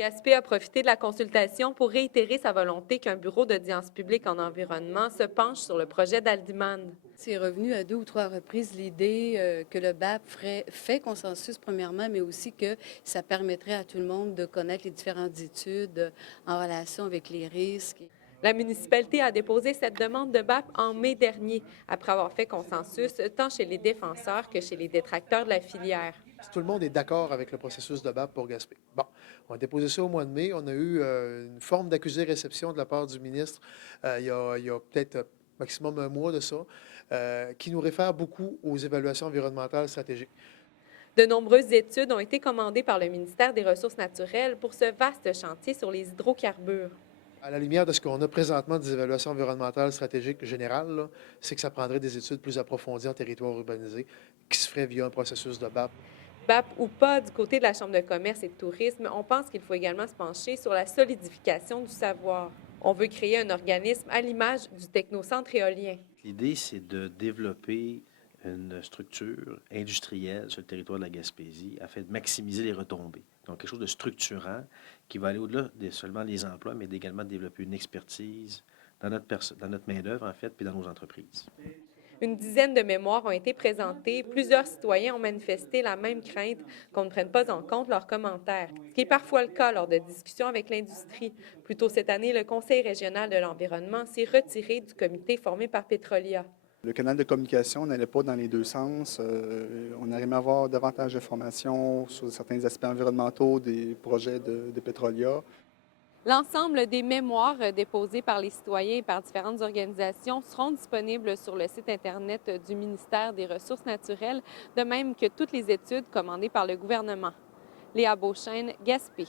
Gaspé a profité de la consultation pour réitérer sa volonté qu'un bureau d'audience publique en environnement se penche sur le projet d'Aldiman. C'est revenu à 2 ou 3 reprises l'idée que le BAP fait consensus premièrement, mais aussi que ça permettrait à tout le monde de connaître les différentes études en relation avec les risques. La municipalité a déposé cette demande de BAP en mai dernier, après avoir fait consensus tant chez les défenseurs que chez les détracteurs de la filière. Si tout le monde est d'accord avec le processus de BAP pour Gaspé. Bon, on a déposé ça au mois de mai. On a eu une forme d'accusé-réception de la part du ministre il y a peut-être maximum un mois de ça, qui nous réfère beaucoup aux évaluations environnementales stratégiques. De nombreuses études ont été commandées par le ministère des Ressources naturelles pour ce vaste chantier sur les hydrocarbures. À la lumière de ce qu'on a présentement des évaluations environnementales stratégiques générales, là, c'est que ça prendrait des études plus approfondies en territoire urbanisé qui se feraient via un processus de BAP. BAP ou pas, du côté de la Chambre de commerce et de tourisme, on pense qu'il faut également se pencher sur la solidification du savoir. On veut créer un organisme à l'image du technocentre éolien. L'idée, c'est de développer une structure industrielle sur le territoire de la Gaspésie afin de maximiser les retombées. Donc, quelque chose de structurant qui va aller au-delà de seulement les emplois, mais également de développer une expertise dans notre main-d'œuvre, en fait, puis dans nos entreprises. Une dizaine de mémoires ont été présentées. Plusieurs citoyens ont manifesté la même crainte qu'on ne prenne pas en compte leurs commentaires, ce qui est parfois le cas lors de discussions avec l'industrie. Plus tôt cette année, le Conseil régional de l'environnement s'est retiré du comité formé par Petrolia. Le canal de communication n'allait pas dans les deux sens. On aurait aimé avoir davantage d'informations sur certains aspects environnementaux des projets de Petrolia. L'ensemble des mémoires déposées par les citoyens et par différentes organisations seront disponibles sur le site Internet du ministère des Ressources naturelles, de même que toutes les études commandées par le gouvernement. Léa Beauchesne, Gaspé.